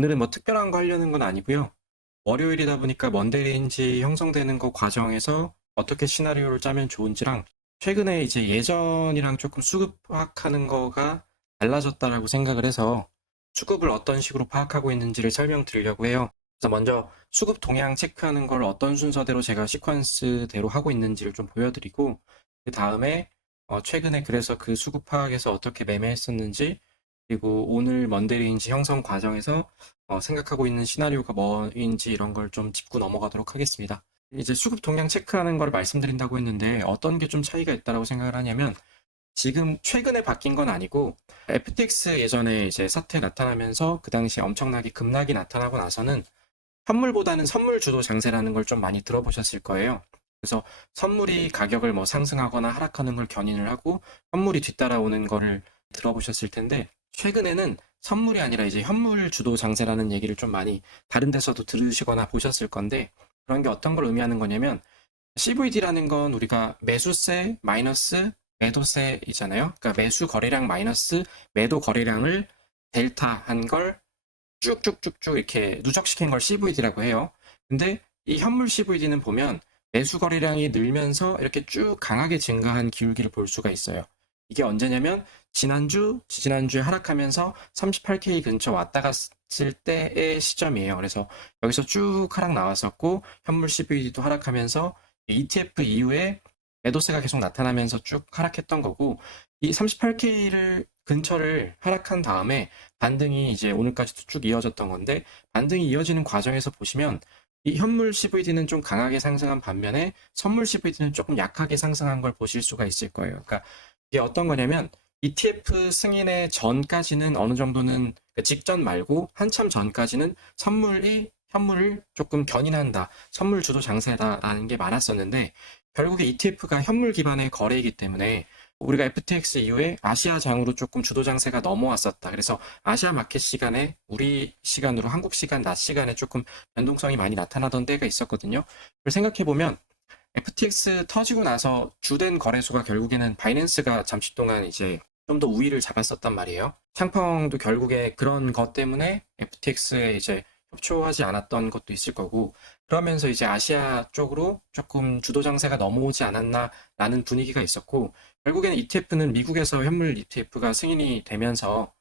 오늘은 뭐 특별한 거 하려는 건 아니고요. 월요일이다 보니까 먼데이인지 형성되는 거 과정에서 어떻게 시나리오를 짜면 좋은지랑 최근에 이제 예전이랑 조금 수급 파악하는 거가 달라졌다라고 생각을 해서 수급을 어떤 식으로 파악하고 있는지를 설명드리려고 해요. 그래서 먼저 수급 동향 체크하는 걸 어떤 순서대로 제가 시퀀스대로 하고 있는지를 좀 보여드리고 그 다음에 최근에 그래서 그 수급 파악에서 어떻게 매매했었는지 그리고 오늘 먼데이인지 형성 과정에서 생각하고 있는 시나리오가 뭐인지 이런 걸 좀 짚고 넘어가도록 하겠습니다. 이제 수급 동향 체크하는 걸 말씀드린다고 했는데 어떤 게 좀 차이가 있다고 생각을 하냐면 지금 최근에 바뀐 건 아니고 FTX 예전에 이제 사태 나타나면서 그 당시에 엄청나게 급락이 나타나고 나서는 현물보다는 선물 주도 장세라는 걸 좀 많이 들어보셨을 거예요. 그래서 선물이 가격을 뭐 상승하거나 하락하는 걸 견인을 하고 현물이 뒤따라오는 거를 들어보셨을 텐데 최근에는 선물이 아니라 이제 현물 주도 장세라는 얘기를 좀 많이 다른 데서도 들으시거나 보셨을 건데 그런 게 어떤 걸 의미하는 거냐면 CVD라는 건 우리가 매수세 마이너스 매도세이잖아요. 그러니까 매수 거래량 마이너스 매도 거래량을 델타 한걸 쭉쭉쭉쭉 이렇게 누적시킨 걸 CVD라고 해요. 근데 이 현물 CVD는 보면 매수 거래량이 늘면서 이렇게 쭉 강하게 증가한 기울기를 볼 수가 있어요. 이게 언제냐면 지난주, 지지난주에 하락하면서 38K 근처 왔다 갔을 때의 시점이에요. 그래서 여기서 쭉 하락 나왔었고 현물 CVD도 하락하면서 ETF 이후에 매도세가 계속 나타나면서 쭉 하락했던 거고 이 38K를 근처를 하락한 다음에 반등이 이제 오늘까지도 쭉 이어졌던 건데 반등이 이어지는 과정에서 보시면 이 현물 CVD는 좀 강하게 상승한 반면에 선물 CVD는 조금 약하게 상승한 걸 보실 수가 있을 거예요. 그러니까 이게 어떤 거냐면 ETF 승인의 전까지는 어느 정도는 그 직전 말고 한참 전까지는 선물이 현물을 조금 견인한다. 선물 주도 장세다라는 게 많았었는데 결국에 ETF가 현물 기반의 거래이기 때문에 우리가 FTX 이후에 아시아장으로 조금 주도 장세가 넘어왔었다. 그래서 아시아 마켓 시간에 우리 시간으로 한국 시간 낮 시간에 조금 변동성이 많이 나타나던 때가 있었거든요. 그걸 생각해 보면 FTX 터지고 나서 주된 거래소가 결국에는 바이낸스가 잠시 동안 이제 좀 더 우위를 잡았었단 말이에요. 창펑도 결국에 그런 것 때문에 FTX에 이제 협조하지 않았던 것도 있을 거고 그러면서 이제 아시아 쪽으로 조금 주도 장세가 넘어오지 않았나라는 분위기가 있었고 결국에는 ETF는 미국에서 현물 ETF가 승인이 되면서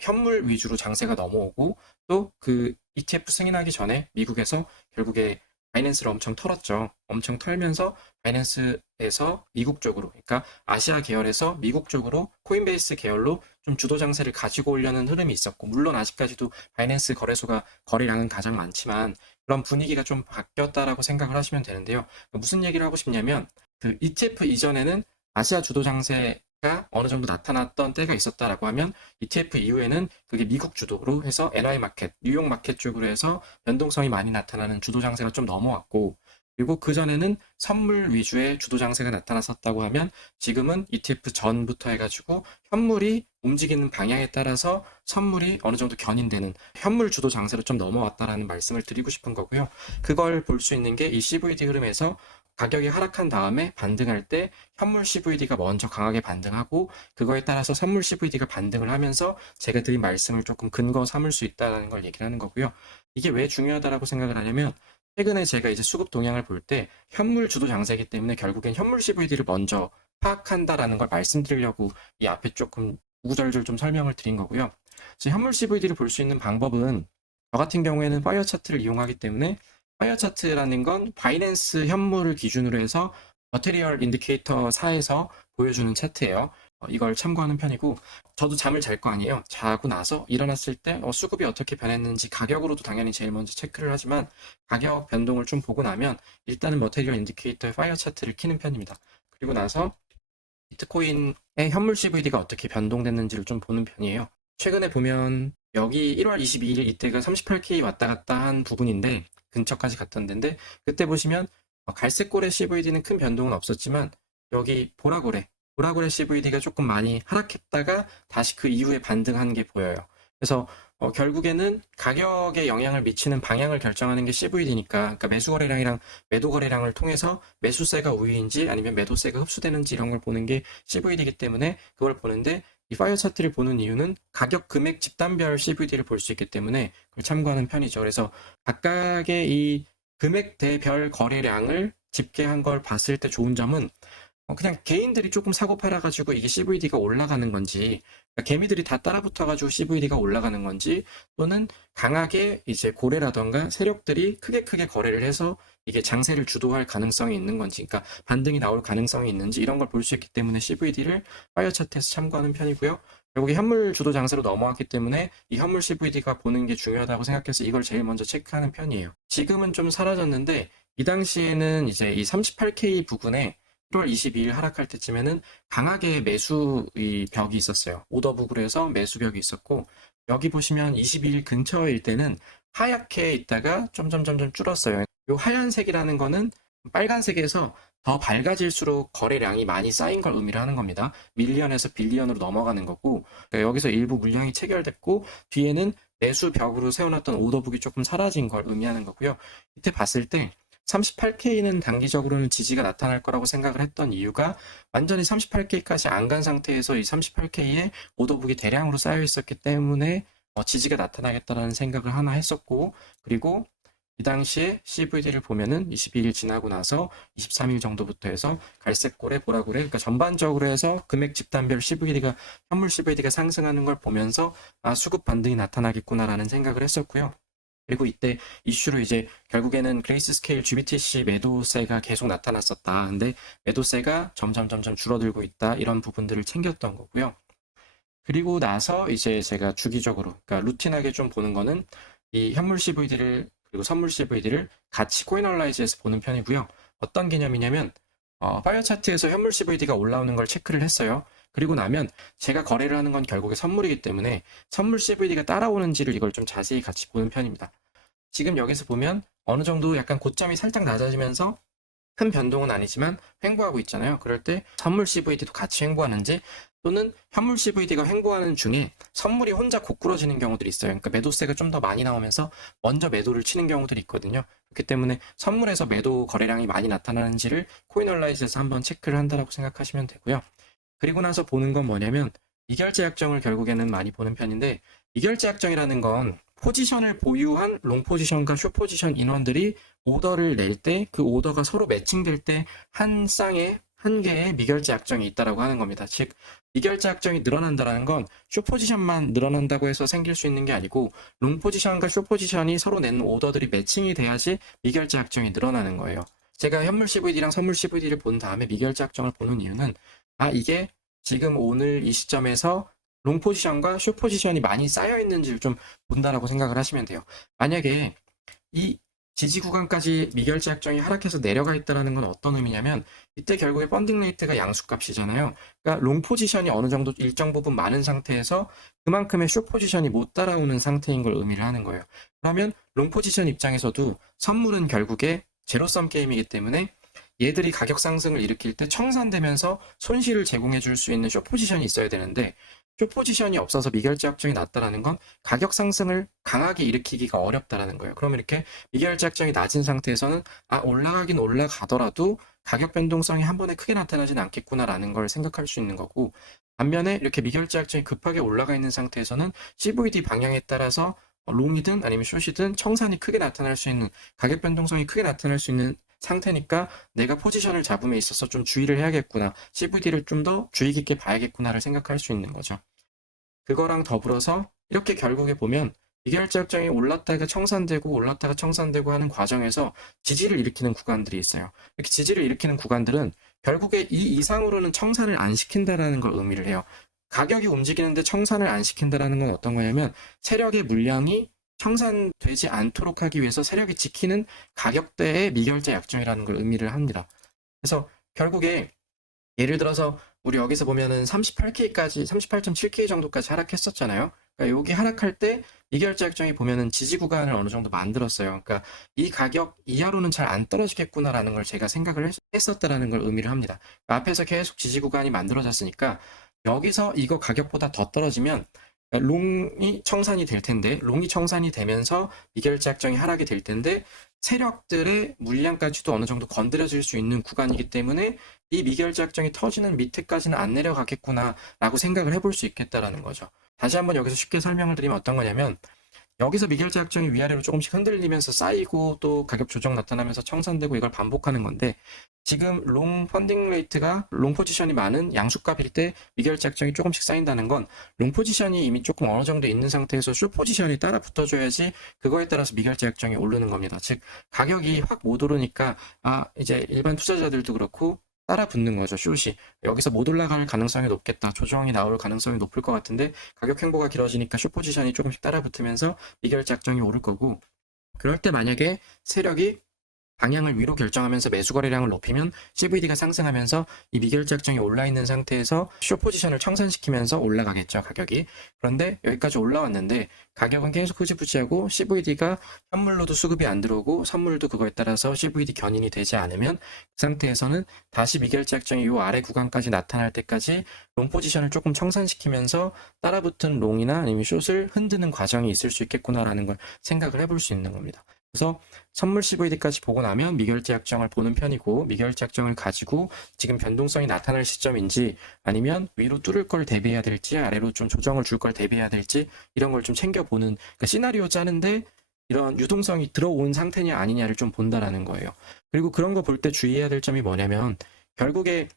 현물 위주로 장세가 넘어오고 또 그 ETF 승인하기 전에 미국에서 결국에 바이낸스를 엄청 털었죠. 엄청 털면서 바이낸스에서 미국 쪽으로, 그러니까 아시아 계열에서 미국 쪽으로 코인베이스 계열로 좀 주도 장세를 가지고 오려는 흐름이 있었고, 물론 아직까지도 바이낸스 거래소가 거래량은 가장 많지만 그런 분위기가 좀 바뀌었다라고 생각을 하시면 되는데요. 무슨 얘기를 하고 싶냐면 그 ETF 이전에는 아시아 주도 장세가 어느 정도 나타났던 때가 있었다라고 하면 ETF 이후에는 그게 미국 주도로 해서 NY 마켓, 뉴욕 마켓 쪽으로 해서 변동성이 많이 나타나는 주도 장세가 좀 넘어왔고 그리고 그전에는 선물 위주의 주도 장세가 나타났었다고 하면 지금은 ETF 전부터 해가지고 현물이 움직이는 방향에 따라서 선물이 어느 정도 견인되는 현물 주도 장세로 좀 넘어왔다라는 말씀을 드리고 싶은 거고요. 그걸 볼 수 있는 게 이 CVD 흐름에서 가격이 하락한 다음에 반등할 때 현물 CVD가 먼저 강하게 반등하고 그거에 따라서 선물 CVD가 반등을 하면서 제가 드린 말씀을 조금 근거 삼을 수 있다는 걸 얘기를 하는 거고요. 이게 왜 중요하다라고 생각을 하냐면 최근에 제가 이제 수급 동향을 볼 때 현물 주도 장세이기 때문에 결국엔 현물 CVD를 먼저 파악한다라는 걸 말씀드리려고 이 앞에 조금 우구절절 좀 설명을 드린 거고요. 그래서 현물 CVD를 볼 수 있는 방법은 저 같은 경우에는 파이어 차트를 이용하기 때문에 파이어 차트라는 건 바이낸스 현물을 기준으로 해서 머테리얼 인디케이터 사에서 보여주는 차트예요. 이걸 참고하는 편이고 저도 잠을 잘 거 아니에요. 자고 나서 일어났을 때 수급이 어떻게 변했는지 가격으로도 당연히 제일 먼저 체크를 하지만 가격 변동을 좀 보고 나면 일단은 머테리얼 인디케이터의 파이어 차트를 키는 편입니다. 그리고 나서 비트코인의 현물 CVD가 어떻게 변동됐는지를 좀 보는 편이에요. 최근에 보면 여기 1월 22일 이때가 38K 왔다 갔다 한 부분인데 근처까지 갔던 데인데 그때 보시면 갈색고래 CVD는 큰 변동은 없었지만 여기 보라고래 CVD가 조금 많이 하락했다가 다시 그 이후에 반등한 게 보여요. 그래서 결국에는 가격에 영향을 미치는 방향을 결정하는 게 CVD니까 그러니까 매수 거래량이랑 매도 거래량을 통해서 매수세가 우위인지 아니면 매도세가 흡수되는지 이런 걸 보는 게 CVD이기 때문에 그걸 보는데 이 파이어 차트를 보는 이유는 가격 금액 집단별 CVD를 볼 수 있기 때문에 그걸 참고하는 편이죠. 그래서 각각의 이 금액대별 거래량을 집계한 걸 봤을 때 좋은 점은 그냥 개인들이 조금 사고 팔아가지고 이게 CVD가 올라가는 건지, 그러니까 개미들이 다 따라붙어가지고 CVD가 올라가는 건지, 또는 강하게 이제 고래라던가 세력들이 크게 거래를 해서 이게 장세를 주도할 가능성이 있는 건지, 그러니까 반등이 나올 가능성이 있는지 이런 걸 볼 수 있기 때문에 CVD를 파이어 차트에서 참고하는 편이고요. 결국에 현물 주도 장세로 넘어왔기 때문에 이 현물 CVD가 보는 게 중요하다고 생각해서 이걸 제일 먼저 체크하는 편이에요. 지금은 좀 사라졌는데 이 당시에는 이제 이 38K 부근에 1월 22일 하락할 때쯤에는 강하게 매수 이 벽이 있었어요. 오더북으로 해서 매수벽이 있었고, 여기 보시면 22일 근처일 때는 하얗게 있다가 점점 줄었어요. 이 하얀색이라는 거는 빨간색에서 더 밝아질수록 거래량이 많이 쌓인 걸 의미를 하는 겁니다. 밀리언에서 빌리언으로 넘어가는 거고, 그러니까 여기서 일부 물량이 체결됐고, 뒤에는 매수벽으로 세워놨던 오더북이 조금 사라진 걸 의미하는 거고요. 이때 봤을 때 38K는 단기적으로는 지지가 나타날 거라고 생각을 했던 이유가 완전히 38K까지 안 간 상태에서 이 38K에 오더북이 대량으로 쌓여 있었기 때문에 지지가 나타나겠다라는 생각을 하나 했었고, 그리고 이 당시에 CVD를 보면은 22일 지나고 나서 23일 정도부터 해서 갈색고래, 보라고래, 그러니까 전반적으로 해서 금액 집단별 CVD가, 현물 CVD가 상승하는 걸 보면서 수급 반등이 나타나겠구나라는 생각을 했었고요. 그리고 이때 이슈로 이제 결국에는 그레이스 스케일 GBTC 매도세가 계속 나타났었다. 근데 매도세가 점점 줄어들고 있다. 이런 부분들을 챙겼던 거고요. 그리고 나서 이제 제가 주기적으로, 그러니까 루틴하게 좀 보는 거는 이 현물 CVD를 그리고 선물 CVD를 같이 코인얼라이즈에서 보는 편이고요. 어떤 개념이냐면 파이어 차트에서 현물 CVD가 올라오는 걸 체크를 했어요. 그리고 나면 제가 거래를 하는 건 결국에 선물이기 때문에 선물 CVD가 따라오는지를 이걸 좀 자세히 같이 보는 편입니다. 지금 여기서 보면 어느 정도 약간 고점이 살짝 낮아지면서 큰 변동은 아니지만 횡보하고 있잖아요. 그럴 때 선물 CVD도 같이 횡보하는지, 또는 현물 CVD가 횡보하는 중에 선물이 혼자 고꾸러지는 경우들이 있어요. 그러니까 매도세가 좀 더 많이 나오면서 먼저 매도를 치는 경우들이 있거든요. 그렇기 때문에 선물에서 매도 거래량이 많이 나타나는지를 코인얼라이즈에서 한번 체크를 한다고 생각하시면 되고요. 그리고 나서 보는 건 뭐냐면 이결제 약정을 결국에는 많이 보는 편인데, 이결제 약정이라는 건 포지션을 보유한 롱 포지션과 숏 포지션 인원들이 오더를 낼 때 그 오더가 서로 매칭될 때 한 쌍에 한 개의 미결제 약정이 있다라고 하는 겁니다. 즉 미결제 약정이 늘어난다는 건 숏 포지션만 늘어난다고 해서 생길 수 있는 게 아니고 롱 포지션과 숏 포지션이 서로 내는 오더들이 매칭이 돼야지 미결제 약정이 늘어나는 거예요. 제가 현물 CVD랑 선물 CVD를 본 다음에 미결제 약정을 보는 이유는 이게 지금 오늘 이 시점에서 롱 포지션과 숏 포지션이 많이 쌓여 있는지를 좀 본다라고 생각을 하시면 돼요. 만약에 이 지지 구간까지 미결제 약정이 하락해서 내려가 있다는 건 어떤 의미냐면 이때 결국에 펀딩 레이트가 양수값이잖아요. 그러니까 롱 포지션이 어느 정도 일정 부분 많은 상태에서 그만큼의 숏 포지션이 못 따라오는 상태인 걸 의미를 하는 거예요. 그러면 롱 포지션 입장에서도 선물은 결국에 제로섬 게임이기 때문에 얘들이 가격 상승을 일으킬 때 청산되면서 손실을 제공해 줄 수 있는 숏 포지션이 있어야 되는데 숏 포지션이 없어서 미결제 약정이 낮다라는 건 가격 상승을 강하게 일으키기가 어렵다라는 거예요. 그러면 이렇게 미결제 약정이 낮은 상태에서는 올라가긴 올라가더라도 가격 변동성이 한 번에 크게 나타나지는 않겠구나라는 걸 생각할 수 있는 거고, 반면에 이렇게 미결제 약정이 급하게 올라가 있는 상태에서는 CVD 방향에 따라서 롱이든 아니면 숏이든 청산이 크게 나타날 수 있는, 가격 변동성이 크게 나타날 수 있는 상태니까 내가 포지션을 잡음에 있어서 좀 주의를 해야겠구나, CVD를 좀 더 주의 깊게 봐야겠구나를 생각할 수 있는 거죠. 그거랑 더불어서 이렇게 결국에 보면 미결제 약정이 올랐다가 청산되고 하는 과정에서 지지를 일으키는 구간들이 있어요. 이렇게 지지를 일으키는 구간들은 결국에 이 이상으로는 청산을 안 시킨다라는 걸 의미를 해요. 가격이 움직이는데 청산을 안 시킨다라는 건 어떤 거냐면 세력의 물량이 청산되지 않도록 하기 위해서 세력이 지키는 가격대의 미결제 약정이라는 걸 의미를 합니다. 그래서 결국에 예를 들어서 우리 여기서 보면은 38K까지 38.7K 정도까지 하락했었잖아요. 그러니까 여기 하락할 때 미결제 약정이 보면은 지지 구간을 어느 정도 만들었어요. 그러니까 이 가격 이하로는 잘 안 떨어지겠구나라는 걸 제가 생각을 했었다라는 걸 의미를 합니다. 그러니까 앞에서 계속 지지 구간이 만들어졌으니까 여기서 이거 가격보다 더 떨어지면 롱이 청산이 될 텐데, 롱이 청산이 되면서 미결제 약정이 하락이 될 텐데 세력들의 물량까지도 어느 정도 건드려질 수 있는 구간이기 때문에 이 미결제 약정이 터지는 밑에까지는 안 내려가겠구나라고 생각을 해볼 수 있겠다라는 거죠. 다시 한번 여기서 쉽게 설명을 드리면 어떤 거냐면, 여기서 미결제 약정이 위아래로 조금씩 흔들리면서 쌓이고 또 가격 조정 나타나면서 청산되고 이걸 반복하는 건데, 지금 롱 펀딩 레이트가 롱 포지션이 많은 양수값일 때 미결제 약정이 조금씩 쌓인다는 건, 롱 포지션이 이미 조금 어느 정도 있는 상태에서 숏 포지션이 따라 붙어줘야지 그거에 따라서 미결제 약정이 오르는 겁니다. 즉 가격이 확 못 오르니까 이제 일반 투자자들도 그렇고 따라 붙는 거죠. 숏이 여기서 못 올라갈 가능성이 높겠다, 조정이 나올 가능성이 높을 것 같은데 가격 행보가 길어지니까 숏 포지션이 조금씩 따라 붙으면서 미결제 약정이 오를 거고, 그럴 때 만약에 세력이 방향을 위로 결정하면서 매수 거래량을 높이면 CVD가 상승하면서 이 미결제 약정이 올라있는 상태에서 숏 포지션을 청산시키면서 올라가겠죠, 가격이. 그런데 여기까지 올라왔는데 가격은 계속 흐지부지하고 CVD가 현물로도 수급이 안 들어오고 선물도 그거에 따라서 CVD 견인이 되지 않으면, 그 상태에서는 다시 미결제 약정이 이 아래 구간까지 나타날 때까지 롱 포지션을 조금 청산시키면서 따라붙은 롱이나 아니면 숏을 흔드는 과정이 있을 수 있겠구나라는 걸 생각을 해볼 수 있는 겁니다. 그래서 선물 CVD까지 보고 나면 미결제 약정을 보는 편이고, 미결제 약정을 가지고 지금 변동성이 나타날 시점인지 아니면 위로 뚫을 걸 대비해야 될지 아래로 좀 조정을 줄 걸 대비해야 될지 이런 걸 좀 챙겨보는, 그러니까 시나리오 짜는데 이런 유동성이 들어온 상태냐 아니냐를 좀 본다라는 거예요. 그리고 그런 거 볼 때 주의해야 될 점이 뭐냐면, 결국에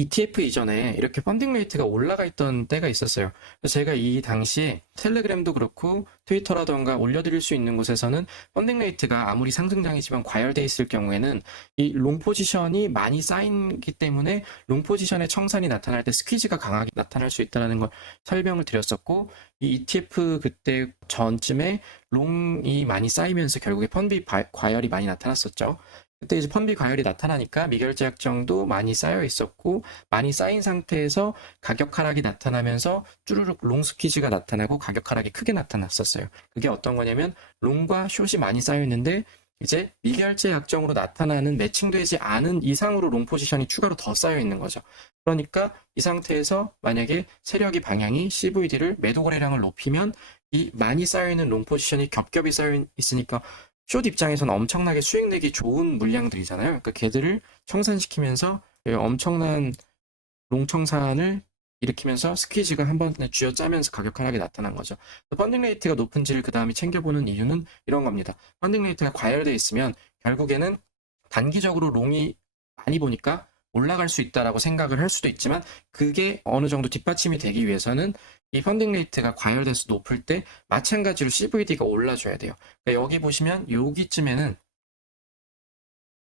ETF 이전에 이렇게 펀딩 레이트가 올라가 있던 때가 있었어요. 그래서 제가 이 당시에 텔레그램도 그렇고 트위터라던가 올려드릴 수 있는 곳에서는 펀딩 레이트가 아무리 상승장이지만 과열돼 있을 경우에는 이 롱 포지션이 많이 쌓이기 때문에 롱 포지션의 청산이 나타날 때 스퀴즈가 강하게 나타날 수 있다는 걸 설명을 드렸었고, 이 ETF 그때 전쯤에 롱이 많이 쌓이면서 결국에 펀비 과열이 많이 나타났었죠. 그때 이제 펀비 과열이 나타나니까 미결제 약정도 많이 쌓여 있었고, 많이 쌓인 상태에서 가격 하락이 나타나면서 쭈루룩 롱 스퀴즈가 나타나고 가격 하락이 크게 나타났었어요. 그게 어떤 거냐면, 롱과 숏이 많이 쌓여 있는데 이제 미결제 약정으로 나타나는 매칭되지 않은 이상으로 롱 포지션이 추가로 더 쌓여 있는 거죠. 그러니까 이 상태에서 만약에 세력이 방향이 CVD를 매도 거래량을 높이면 이 많이 쌓여 있는 롱 포지션이 겹겹이 쌓여 있으니까 숏 입장에서는 엄청나게 수익 내기 좋은 물량들이잖아요. 그러니까 걔들을 청산시키면서 엄청난 롱 청산을 일으키면서 스퀴즈가 한 번에 쥐어짜면서 가격 하락이 나타난 거죠. 펀딩 레이트가 높은지를 그 다음에 챙겨보는 이유는 이런 겁니다. 펀딩 레이트가 과열돼 있으면 결국에는 단기적으로 롱이 많이 보니까 올라갈 수 있다라고 생각을 할 수도 있지만, 그게 어느 정도 뒷받침이 되기 위해서는 이 펀딩 레이트가 과열돼서 높을 때 마찬가지로 CVD가 올라줘야 돼요. 그러니까 여기 보시면 여기쯤에는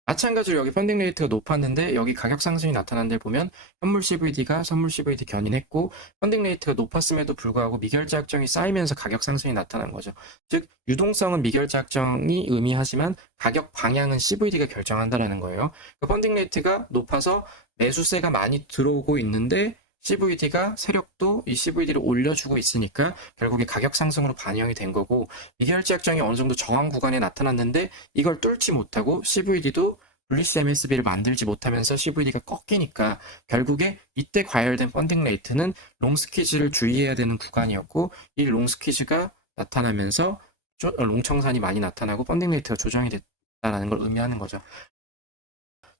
마찬가지로 여기 펀딩 레이트가 높았는데 여기 가격 상승이 나타난 데 보면 현물 CVD가 선물 CVD 견인했고, 펀딩 레이트가 높았음에도 불구하고 미결제 약정이 쌓이면서 가격 상승이 나타난 거죠. 즉 유동성은 미결제 약정이 의미하지만 가격 방향은 CVD가 결정한다라는 거예요. 그러니까 펀딩 레이트가 높아서 매수세가 많이 들어오고 있는데 CVD가 세력도 이 CVD를 올려주고 있으니까 결국에 가격 상승으로 반영이 된 거고, 미결제 약정이 어느 정도 저항 구간에 나타났는데 이걸 뚫지 못하고 CVD도 블리시 MSB를 만들지 못하면서 CVD가 꺾이니까 결국에 이때 과열된 펀딩 레이트는 롱 스퀴즈를 주의해야 되는 구간이었고, 이 롱 스퀴즈가 나타나면서 롱 청산이 많이 나타나고 펀딩 레이트가 조정이 됐다라는 걸 의미하는 거죠.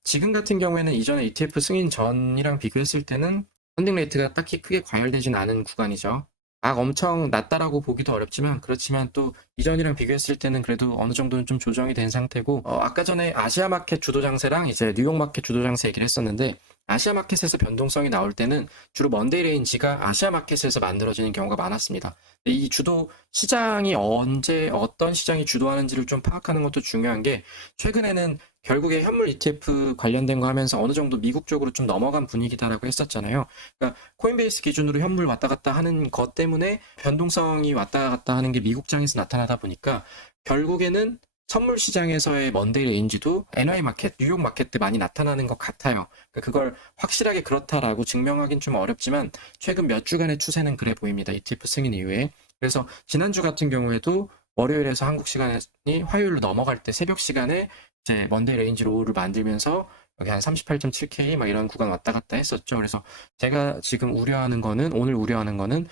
지금 같은 경우에는 이전에 ETF 승인 전이랑 비교했을 때는 펀딩 레이트가 딱히 크게 과열되진 않은 구간이죠. 엄청 낮다라고 보기도 어렵지만, 그렇지만 또 이전이랑 비교했을 때는 그래도 어느 정도는 좀 조정이 된 상태고, 아까 전에 아시아 마켓 주도 장세랑 이제 뉴욕 마켓 주도 장세 얘기를 했었는데, 아시아 마켓에서 변동성이 나올 때는 주로 먼데이 레인지가 아시아 마켓에서 만들어지는 경우가 많았습니다. 이 주도 시장이 언제 어떤 시장이 주도하는지를 좀 파악하는 것도 중요한 게, 최근에는 결국에 현물 ETF 관련된 거 하면서 어느 정도 미국 쪽으로 좀 넘어간 분위기다라고 했었잖아요. 그러니까 코인베이스 기준으로 현물 왔다 갔다 하는 것 때문에 변동성이 왔다 갔다 하는 게 미국장에서 나타나다 보니까 결국에는 선물 시장에서의 먼데이 레인지도 NY 마켓, 뉴욕 마켓 때 많이 나타나는 것 같아요. 그러니까 그걸 확실하게 그렇다라고 증명하기는 좀 어렵지만 최근 몇 주간의 추세는 그래 보입니다. ETF 승인 이후에. 그래서 지난주 같은 경우에도 월요일에서 한국 시간이 화요일로 넘어갈 때 새벽 시간에 이제 먼데이 레인지 로우를 만들면서 여기 한 38.7K 막 이런 구간 왔다 갔다 했었죠. 그래서 제가 지금 우려하는 거는, 오늘 우려하는 거는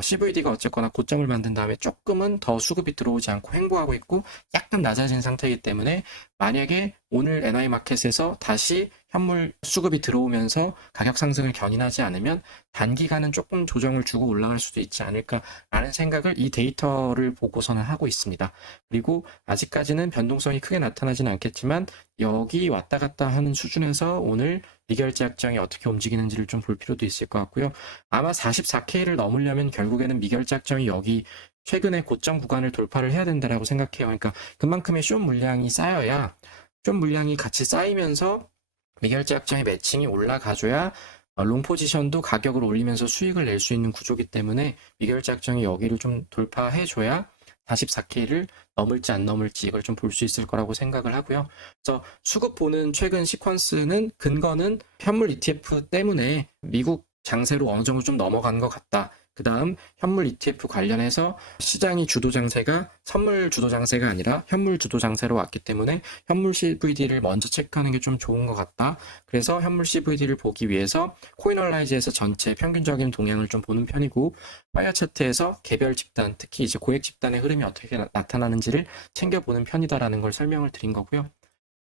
CVD가 어쨌거나 고점을 만든 다음에 조금은 더 수급이 들어오지 않고 횡보하고 있고 약간 낮아진 상태이기 때문에 만약에 오늘 NI 마켓에서 다시 현물 수급이 들어오면서 가격 상승을 견인하지 않으면 단기간은 조금 조정을 주고 올라갈 수도 있지 않을까라는 생각을 이 데이터를 보고서는 하고 있습니다. 그리고 아직까지는 변동성이 크게 나타나진 않겠지만 여기 왔다 갔다 하는 수준에서 오늘 미결제 약정이 어떻게 움직이는지를 좀 볼 필요도 있을 것 같고요. 아마 44K를 넘으려면 결국에는 미결제 약정이 여기 최근에 고점 구간을 돌파를 해야 된다라고 생각해요. 그러니까 그만큼의 숏 물량이 쌓여야 숏 물량이 같이 쌓이면서 미결제 약정의 매칭이 올라가줘야 롱 포지션도 가격을 올리면서 수익을 낼 수 있는 구조기 때문에 미결제 약정이 여기를 좀 돌파해줘야 44K를 넘을지 안 넘을지 이걸 좀 볼 수 있을 거라고 생각을 하고요. 그래서 수급 보는 최근 시퀀스는 근거는 현물 ETF 때문에 미국 장세로 어느 정도 좀 넘어간 것 같다. 그 다음 현물 ETF 관련해서 시장이 주도 장세가 선물 주도 장세가 아니라 현물 주도 장세로 왔기 때문에 현물 CVD를 먼저 체크하는 게 좀 좋은 것 같다. 그래서 현물 CVD를 보기 위해서 코인얼라이즈에서 전체 평균적인 동향을 좀 보는 편이고 파이어 차트에서 개별 집단, 특히 이제 고액 집단의 흐름이 어떻게 나타나는지를 챙겨보는 편이다라는 걸 설명을 드린 거고요.